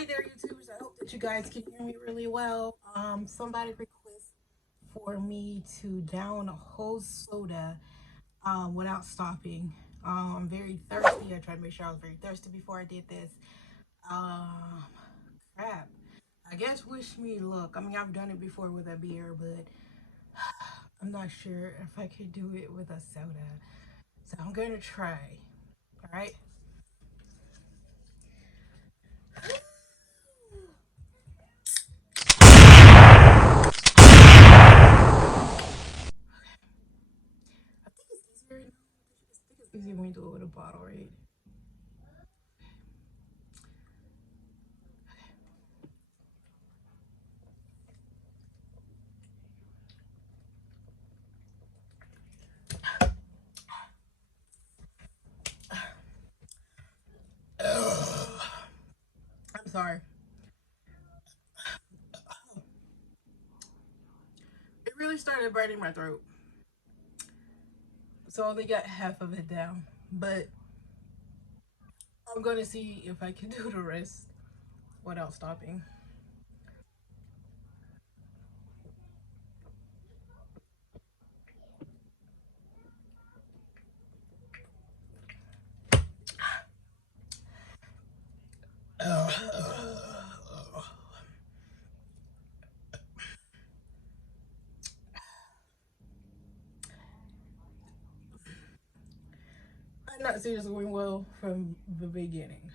Hey there, YouTubers. I hope that you guys can hear me really well. Somebody requested for me to down a whole soda without stopping. I'm very thirsty. I tried to make sure I was very thirsty before I did this. Um, Crap. I guess wish me luck. I mean, I've done it before with a beer, but I'm not sure if I could do it with a soda. So I'm gonna try. All right. I think it's easier. I think it's easier when you do it with a bottle, right? I'm sorry. It really started burning my throat. So I only got half of it down. But I'm gonna see if I can do the rest without stopping. I'm not seriously going well from the beginning.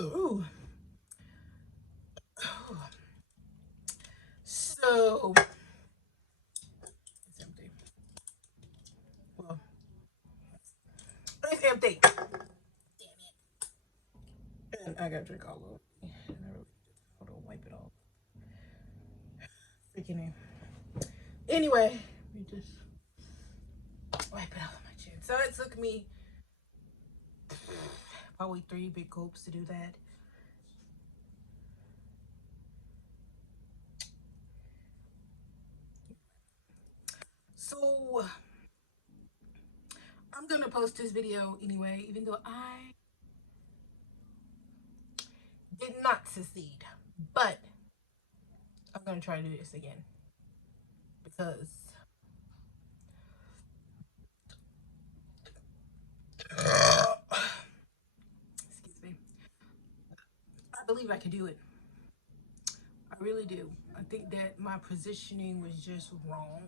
Ooh. So it's empty. Well, it's empty. And I gotta drink all of it. And I really hold on, wipe it off. Freaking in. Anyway, we just wipe it off of my chin. So it took me probably 3 big gulps to do that. So I'm gonna post this video anyway, even though I did not succeed. But I'm gonna try to do this again because excuse me. I believe I could do it. I really do. I think that my positioning was just wrong.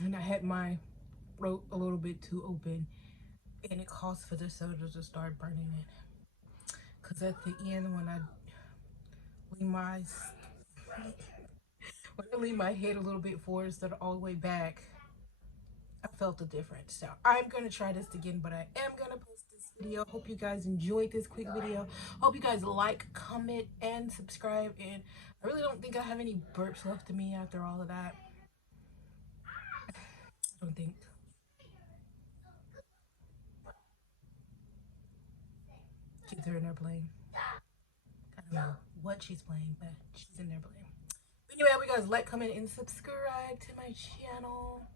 And I had my throat a little bit too open. And it caused for the soda to start burning it. Because at the end, when I lean my lean my head a little bit forward instead of all the way back, I felt the difference. So I'm gonna try this again, but I am gonna post this video. Hope you guys enjoyed this quick video. Hope you guys like, comment, and subscribe. And I really don't think I have any burps left in me after all of that. I don't think. Kids are in there playing. I don't know what she's playing, but she's in there playing. Anyway, we guys like, comment, and subscribe to my channel.